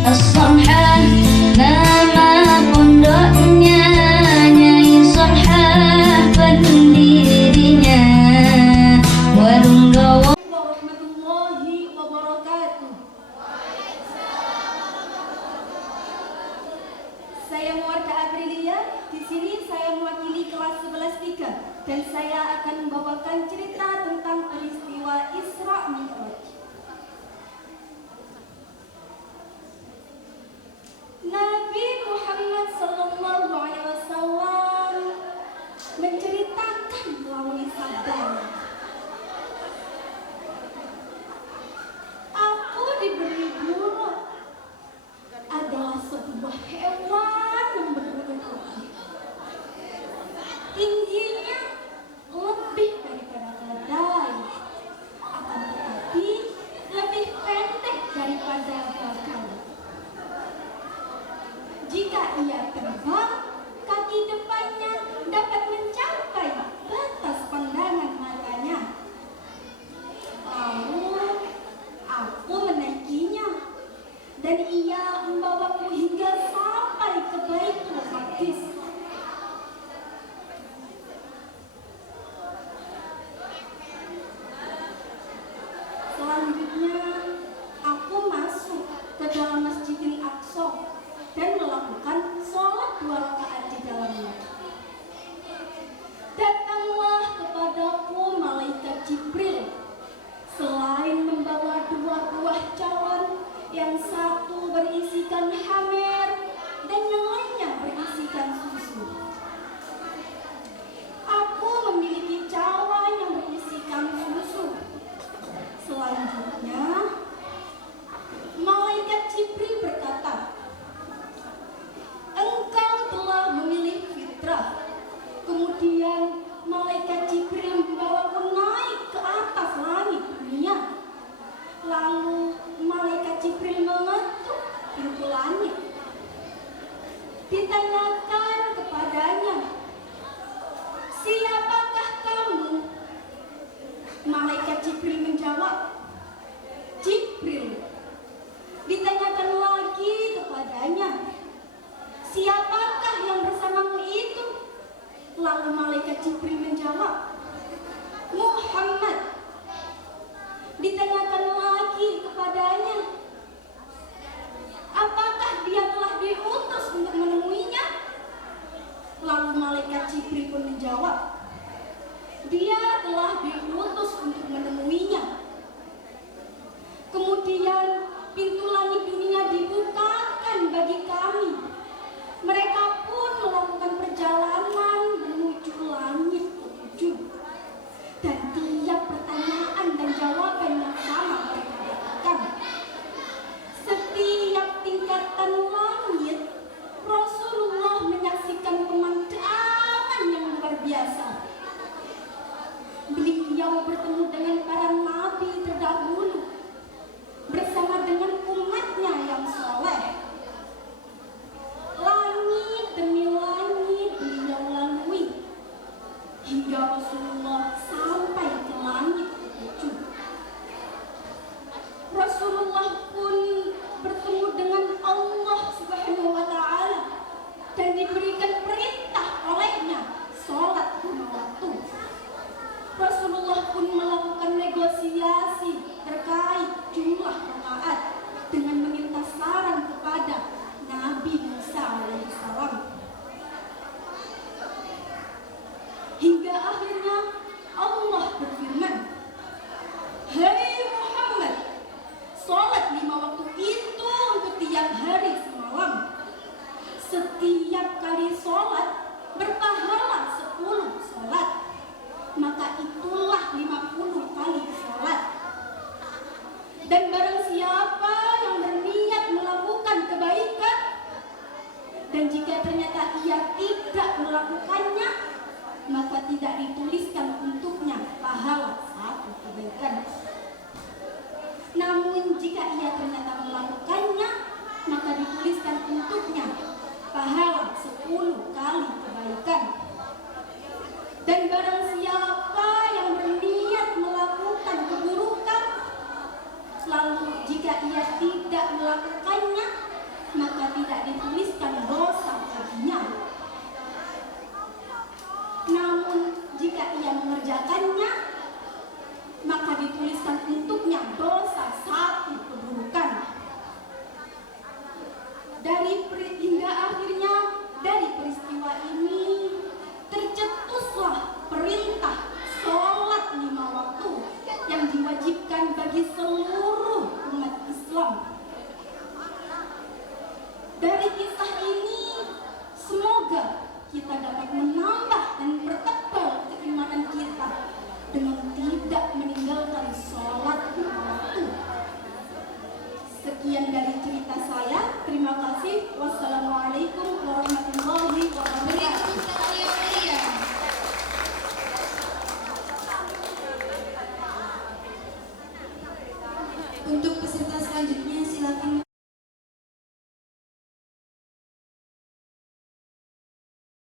As-Samhan, nama pondoknya Nyai Samhan, pendirinya warung gawa. Warahmatullahi wabarakatuh. Saya Muwarda Aprilia. Di sini saya mewakili kelas 11-3 dan saya akan membawakan cerita tentang peristiwa Isra Mi'raj. Nabi Muhammad SAW menceritakan melalui sabdanya, "Aku diberi burung adalah sebuah hewan yang berbulu putih. Tingginya lebih daripada keledai, akan tetapi lebih pendek daripada bakal. Jika ia terbang, kaki depannya dapat mencapai batas pandangan matanya. Lalu aku menaikinya, dan ia membawaku hingga sampai ke Baitul Maqdis. Selanjutnya, aku masuk ke dalam Masjidil Aqsa dan melakukan sholat 2 rakaat di dalamnya. Datanglah kepadaku malaikat Jibril. Selain membawa 2 buah cawan, yang satu berisikan khamr dan yang lainnya berisikan susu. Aku memiliki cawan yang berisikan susu. Selanjutnya, malaikat Jibril berkata, "Engkau telah memilih fitrah." Kemudian malaikat Jibril membawaku naik ke atas langit dunia. Lalu malaikat Jibril mengetuk pintu langit. Ditanyakan kepadanya, "Siapakah kamu?" Malaikat Jibril menjawab, "Jibril." Ditanyakan lagi kepadanya, "Siapakah yang bersamamu itu?" Lalu malaikat Jibril menjawab, "Muhammad." Ditanyakan lagi kepadanya, "Apakah dia telah diutus untuk menemuinya?" Lalu malaikat Jibril pun menjawab, "Dia telah diutus untuk menemuinya." Kemudian pintu langit dunia dibukakan bagi kami. Mereka pun melakukan perjalanan menuju langit ke-7. Dan tiap pertanyaan dan jawaban yang sama mereka dapatkan. Setiap tingkatan langit, Rasulullah menyaksikan pemandangan yang luar biasa. Beliau bertemu dengan para nabi terdahulu bersama dengan umatnya yang soleh. Langit demi langit beliau lalui hingga Rasulullah sampai ke langit ke-7. Rasulullah pun bertemu dengan Allah Subhanahu wa Ta'ala dan diberikan perintah olehnya sholat 5 waktu. Rasulullah pun melakukan negosiasi terkait jumlah rakaat dengan meminta saran kepada Nabi Musa alaihissalam. Hingga akhirnya Allah berfirman, "Hai Muhammad, sholat 5 waktu itu untuk tiap hari semalam. Setiap kali sholat berpahala 10 sholat. Maka itulah 50 kali sholat. Dan barang siapa yang berniat melakukan kebaikan, dan jika ternyata ia tidak melakukannya, maka tidak dituliskan untuknya pahala 1 kebaikan. Namun jika ia ternyata melakukannya, maka dituliskan untuknya pahala 10 kali kebaikan. Dan barang siapa yang berniat melakukan keburukan, lalu jika ia tidak dituliskan dosa baginya. Namun jika ia mengerjakannya, maka dituliskan untuknya dosa satu keburukan. Hingga akhirnya dari peristiwa ini tercetuslah perintah sholat 5 waktu yang diwajibkan bagi seluruh umat Islam. Dari kisah ini, semoga kita dapat menambah dan pertebal keimanan kita dengan tidak meninggalkan sholat 5 waktu. Sekian dari cerita saya. Terima kasih. Wassalamualaikum warahmatullahi wabarakatuh.